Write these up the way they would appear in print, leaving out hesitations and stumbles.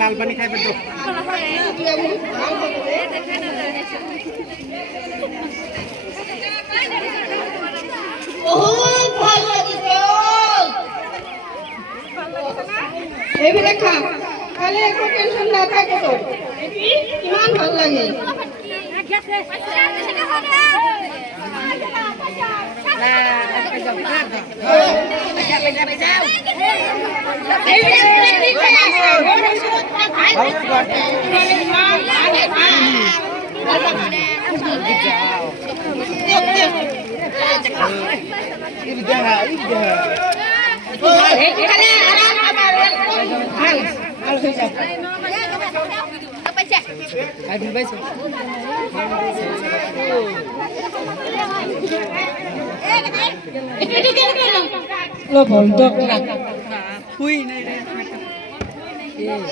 লাল পানি খাইবে তো এইবারে খা খালি একটু টেনশন না থাকে তো ইমান ভালো লাগে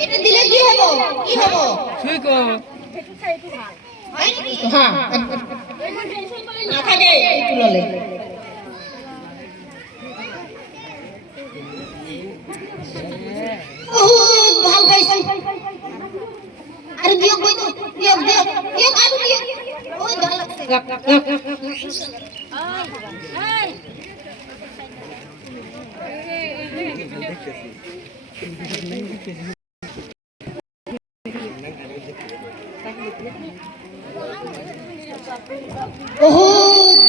এটা দিলে কি হবো কি হবো ঠিক হবে হ্যাঁ না থাকে একটু ললে ভাল পাইছি আরে দিও কই তো দিও দিও দিও আরে দিও ওই ভালো লাগছে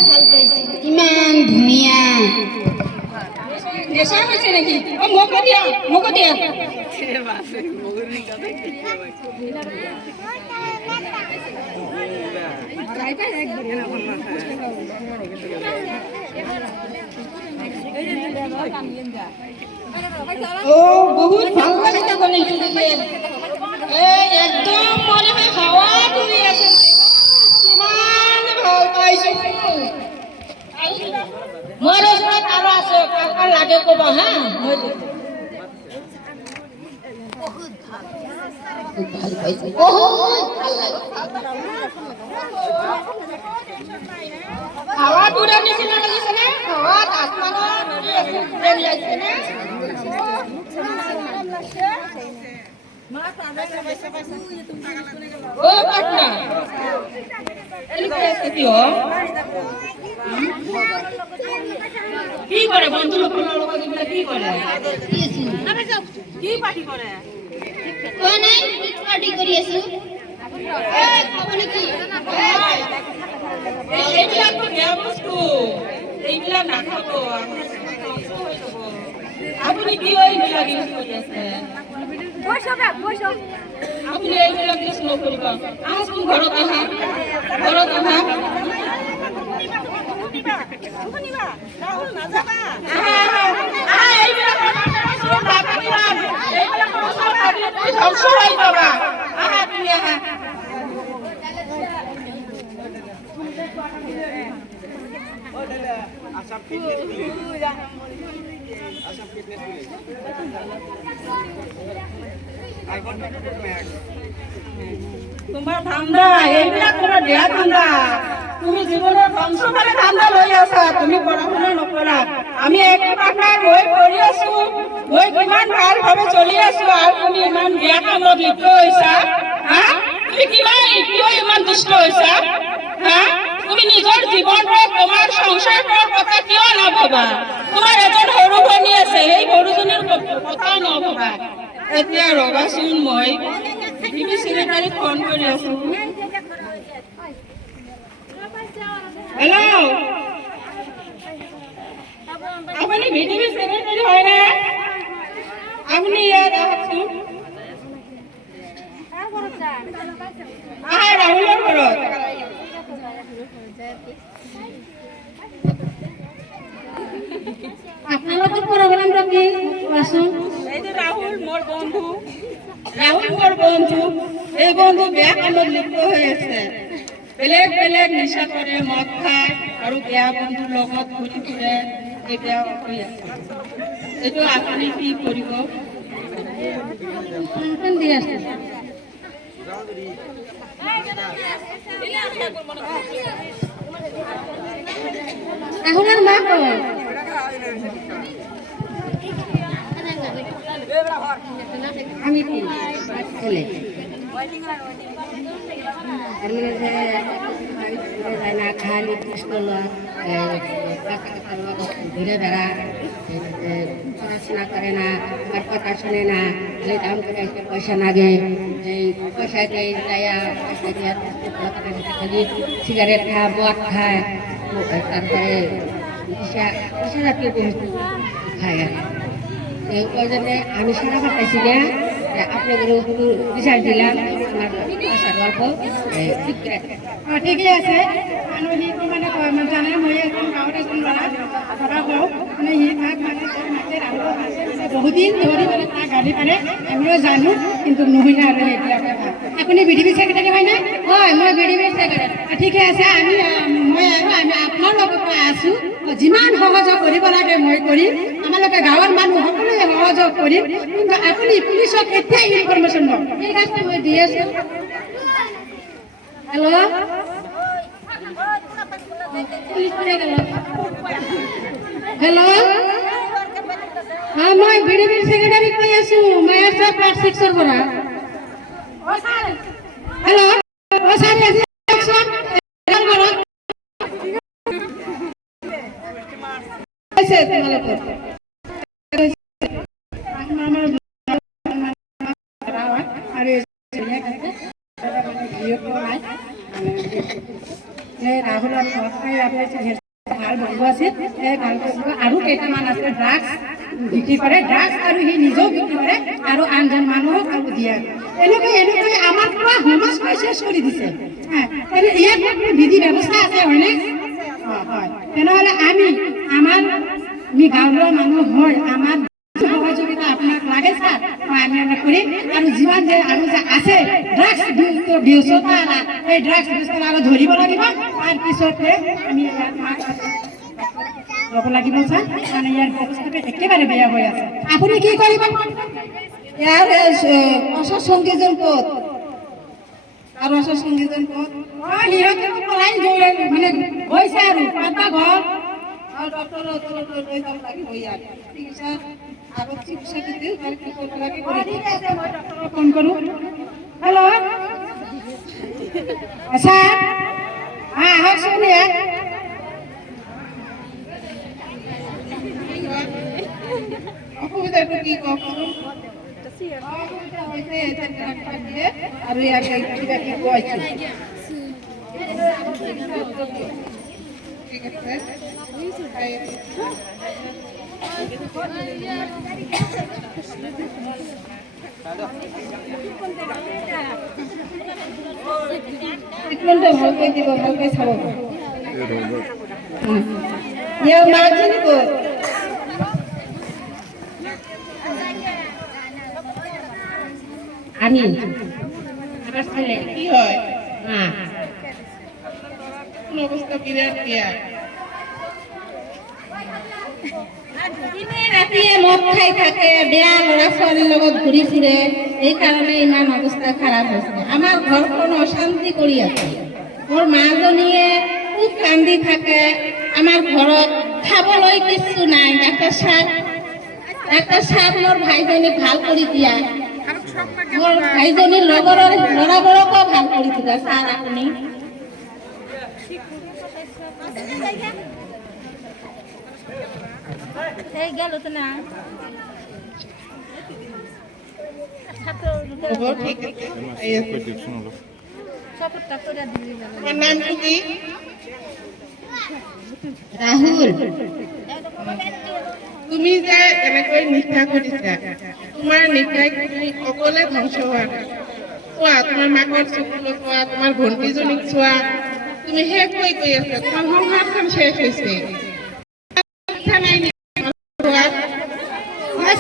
ভাল পাইছি ইমান ধুনীয়া নেশা হয়েছে নাকি ও মুখ দিয়া ও বহুত ভাল লাগিছে বনাইছো এই একদম মনে হয় হাওয়া তুলি আছে কিমান ভাল পাইছো মোৰ ওচৰত আৰু আছে কাকা লাগে ক'বা হা মই ভাল পাইছে বহুত ভাল লাগে হাওয়া তুলাৰ নিচিনা লাগিছে নে হাওয়াত আসমানৰ উৰি আছে ট্ৰেইন লাগিছে নে ও পাটনা কি কৰে বন্ধু লোকৰ লগত এইবিলাক কি কৰে কি পাৰ্টি কৰে কোৱা নাই পাৰ্টি কৰি আছো খাব নেকি এইবিলাকতো বেয়া বস্তু এইবিলাক নাখাব আপুনি কি এইবিলাক ইউজ কৰি আছে আপুনি এইবিলাক ইউজ নকৰিব আহচোন ঘৰত আহা ধ্বংস হৈ যাবা আহা তুমি আহা Assam fitness police Assam fitness police তোমাৰ ধান্দা এইবিলাক তোমাৰ বেয়া ধান্দা তুমি জীৱনৰ ধ্বংস ফালে ধান্দা লৈ আছা তুমি পঢ়া শুনা নকৰা আমি একে পাৰ্টনাৰ হৈ পঢ়ি আছো মই কিমান ভালভাৱে চলি আছো আৰু তুমি ইমান বেয়া কামত লিপ্ত হৈছা হা তুমি কিয় ইমান দুষ্ট হৈছা হা তুমি নিজৰ জীৱনটোত তোমাৰ সংসাৰটোৰ কথা কিয় নভবা তোমাৰ এজন সৰু ভনী আছে সেই সৰুজনীৰ কথা নভবা এতিয়া ৰবাচোন মই টিভি চেক্ৰেটাৰীক ফোন কৰি আছো হেল্ল' আপুনি ভিটিভি চেক্ৰেটাৰী হয়নে আপুনি ইয়াত আহকচোন ৰাহুলৰ ঘৰত আপোনালোকৰ প্ৰগ্ৰামটো কি কোৱাচোন ৰাহুল মোৰ বন্ধু এই বন্ধু বেয়া কামত লিপ্ত হৈ আছে বেলেগ নিচা কৰে মদ খায় আৰু বেয়া বন্ধুৰ লগত ঘূৰি ফুৰে এই বেয়া হৈ আছে এইটো আপুনি কি কৰিব দি আছে রাহুলের মা কই আমি কি বলে না খালি পিস্তল ঘুরে বেড়া পড়াশোনা করে না আমার কথা শোনে না খালি দাম করে একটা পয়সা লাগে এই পয়সা দেয় দেয়া পয়সা দেওয়া খালি সিগারেট খায় মদ খায় তারপরে নেশা জাতীয় বস্তু খায় আর ওই জন্য আমি সারা পাঠাইছি না আপনাদের বিচার দিলাম আমার পয়সার গল্প ঠিকই আছে মানুহ সি মানে কয় মানে জানে মই এখন গাঁৱত এখন ল'ৰা ধৰা হওক মানে সি তাক মানে মাতে বহুত দিন ধৰি মানে তাক গালি পাৰে আমিও জানো কিন্তু নহয় আৰু এইবিলাকে ভাল আপুনি বিডিবি ছেক্ৰেটাৰী হয়নে হয় মই বিডিবি ছেক্ৰেটাৰী ঠিকে আছে মই আপোনাৰ লগত আছোঁ যিমান সহযোগ কৰিব লাগে মই কৰিম আমালোকে গাঁৱৰ মানুহ সকলোৱে সহযোগ কৰিম কিন্তু আপুনি পুলিচক এতিয়াই ইনফৰমেশ্যন দিয়ক ঠিক আছে মই দি আছোঁ হেল্ল' হেল্ল' মই বিডিবি ছেক্ৰেটাৰী কৈ আছোঁ মই আছোঁ ক্লাছ 6ৰ পৰা হেল্ল' ছাৰ তোমালোকৰ ৰাহুলৰ ভাল বন্ধু আছিল এই ভাল বন্ধু আৰু কেইটামান আছে ড্ৰাগছ বিক্ৰী কৰে ড্ৰাগছ আৰু সি নিজেও বিক্ৰী কৰে আৰু আনজন মানুহক আৰু দিয়ে এনেকৈ আমাৰ পৰা সমাজ শেষ কৰি দিছে ইয়াত বিধি ব্যৱস্থা আছে হয়নে? হয়। তেনেহ'লে আমি গাঁৱৰ মানুহ হয় আমাৰ সহযোগিতা আপোনাক লাগে ছাৰ, আমি কৰিম। আৰু যিমান যে আৰু যে আছে ড্ৰাগছ ব্যস্ততা এই ড্ৰাগছ ব্যস্ততা আগত ধৰিব লাগিব, তাৰপিছতে আমি ইয়াত ল'ব লাগিব ছাৰ। মানে ইয়াৰ ব্যৱস্থাটো একেবাৰে বেয়া হৈ আছে। আপুনি কি কৰিব? ইয়াৰ প্ৰশাসনকেইজন ক'ত? আৰু প্ৰশাসনকেইজন ক'ত? সিহঁতে পলাই মানে গৈছে আৰু পাতা ঘৰ আৰু ডক্টৰৰ ওচৰত লৈ যাব লাগিব ইয়াত চিকিৎসা আগত চিকিৎসা দিতে তাৰপিছত লাগে ফোন কৰোঁ। হেল্ল' ছাৰ, আহকচোন ইয়াত। অসুবিধাটো কি কওকচোন? অসুবিধা হৈছে দিয়ে আৰু ইয়াকে কিবা কিবি খুৱাইছোঁ। ঠিক আছে। ট্ৰিটমেণ্টটো ভালকৈ দিব, ভালকৈ চাব। ইয়াৰ মাকজনী ক'ত? আমি কি হয়? অৱস্থা বিৰাট বেয়া। দিনে ৰাতিয়ে মদ খাই থাকে, বেয়া ল'ৰা ছোৱালীৰ লগত ঘূৰি ফুৰে, এইকাৰণে ইমান অৱস্থা খাৰাপ হৈছে। আমাৰ ঘৰখন অশান্তি কৰি আছে। মোৰ মাজনীয়ে খুব কান্দি থাকে। আমাৰ ঘৰত খাবলৈ কিছু নাই। ডাক্তৰ চাহেব মোৰ ভাইজনীক ভাল কৰি দিয়া। মোৰ ভাইজনীৰ লগৰ ল'ৰাবোৰকো ভাল কৰি দিলে ছাৰ আপুনি। তোমাৰ নামটো কি? ৰাহুল। তুমি যে এনেকৈ নিশা কৰিছা, তোমাৰ নিশাই তুমি অকলে ধ্বংস হোৱা নাই। চোৱা, তোমাৰ মাকৰ চকুলৈ চোৱা, তোমাৰ ভণ্টিজনীক চোৱা, তুমি শেষ হৈ গৈ আছা। তোমাৰ সংসাৰখন শেষ হৈছে।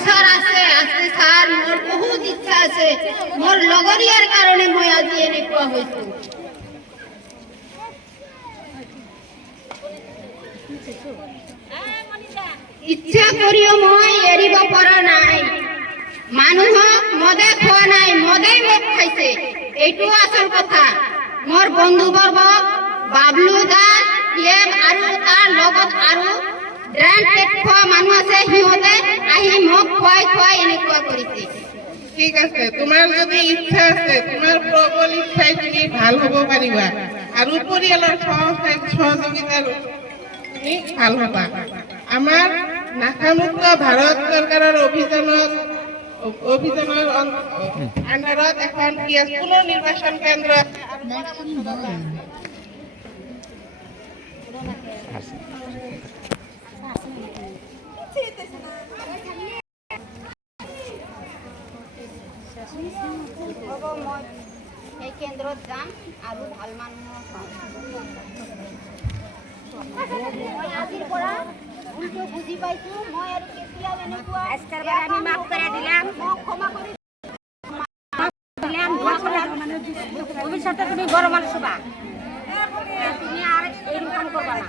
ছাৰ আছে ছাৰ, মোৰ বহুত ইচ্ছা আছে। মোৰ লগৰীয়াৰ কাৰণে মই আজি এনেকুৱা হৈছো। ইচ্ছা কৰিও মই এৰিব পৰা নাই। মানুহক মদে খোৱা নাই, মদেই মোক খাইছে। এইটো আচল কথা। মোৰ বন্ধুবৰ্গ বাবলু দাস আৰু তাৰ লগত আৰু ড্ৰাগছ খোৱা মানুহ আছে, সিহঁতে আহি মোক খুৱাই এনেকুৱা কৰিছে। ঠিক আছে, তোমাৰ যদি ইচ্ছা আছে, তোমাৰ প্ৰবল ইচ্ছাই তুমি ভাল হ'ব পাৰিবা আৰু পৰিয়ালৰ সহযোগিতাৰ তুমি ভাল হ'বা। আমাৰ নাশামুক্ত ভাৰত চৰকাৰৰ অভিযানৰ আণ্ডাৰত এখন পুনৰ নিৰ্বাচন কেন্দ্ৰ এই কেন্দ্ৰত যাম আৰু ভাল মানুহ আজিৰ পৰা ভুলটো বুজি পাইছো। মই আৰু কেতিয়াও এনেকুৱা আমি মাফ কৰি দিলাম, ক্ষমা কৰি ভৱিষ্যতে তুমি বড় মানুষ হবা, তুমি আৰ এইৰকম কৰবা না।